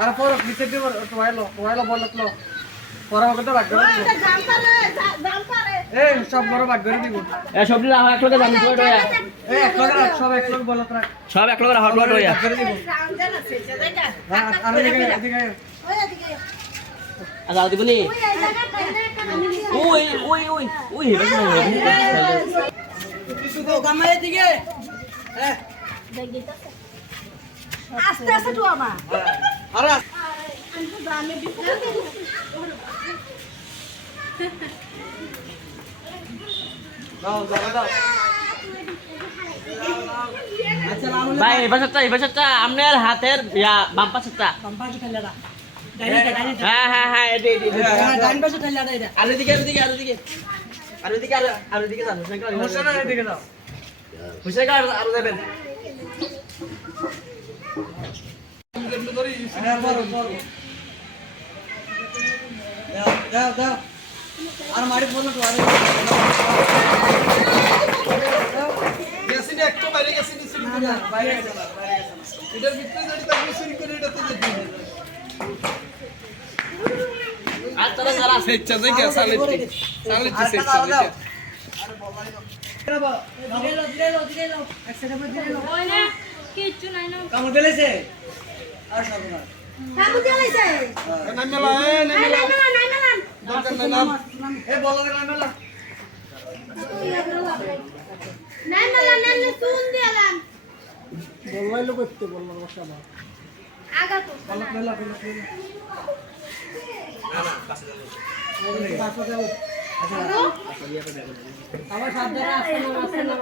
আর পর নিচে দিব তোয়াইলো বলতলো পরে হবে তো ভাগ করে দিব এই সব বড় ভাগ করে দিব এ সবজি রাখো এক লগে জানি তো এটা এই এক লগে রাখ সব এক লগে বলত রাখ সব এক লগে রাখো তো এটা করে দিব আর এদিকে আচ্ছা দিবনি ওই হেবে না কিছু তো গামায় দিকে হ্যাঁ আস্তে আস্তে তো আমা আরে আমি দামে বিক্রি দাও দাও আচ্ছা ভাই এই পাশটা আপনার হাতের বাম পাশটা বাম্পাজি খেলাটা হ্যাঁ এটি ডাইন পাশে খেলাটা এটা আর এদিকে যান সমস্যা নাই এদিকে দাও হুসেন আর যাবেন হ্যাঁ বড় দাও আর মারি ফোন তো আরে গেছি না একটু বাইরে গেছি না চুরি করে বাইরে গেছে এটার ভিতরে যদি তাকে চুরি করে এটা তো যেতে আর তারা যারা সেচ্ছা দেখে সালেটি সেচ্ছা দেখে দিলে লো একসাথে দিলে লো ওই না কিচ্ছু নাই না কাম দিলেছে আর সব না কামু দিলাইছে নামেলা নাই দরকার নাই নাম এ বলা দে নামেলা নাই শুন দিলাম বললাইলো করতে বললাম বসা না আগা তো বলা পাশে যাও আবার সাবধানে আসতে না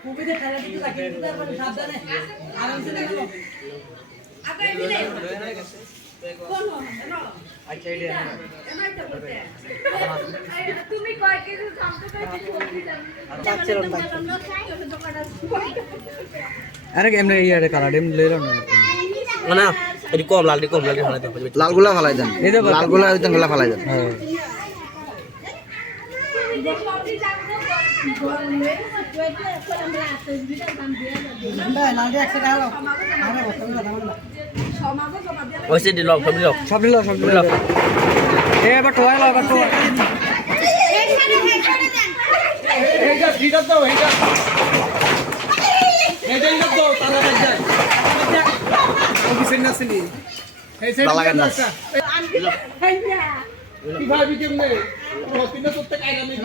খুবই যে খেলা দিতে লাগে কিন্তু তারপরে সাবধানে আরামসে দেখো আগে দিলে কোন না আচ্ছা এটা তুমি কয় কেজি জানতে পারছি আরে এমনি ইয়ারে কালার এম লইলাম না না এটি কম লাল ফেলাই দাও লালগুলা ফালাই দেন এই দেখো লালগুলা ওইটা গুলা ফালাই দেন হ্যাঁ ওইসে দিল সব নিল এ এবার টোয়াইলো এইটা ঠিক আছে এইটা এটাই দাও তারা দেন অফিসের না চিনি এই সাইড লাগান না। কি ভাবি কেমনে হতিনা করতে কাইরা নেই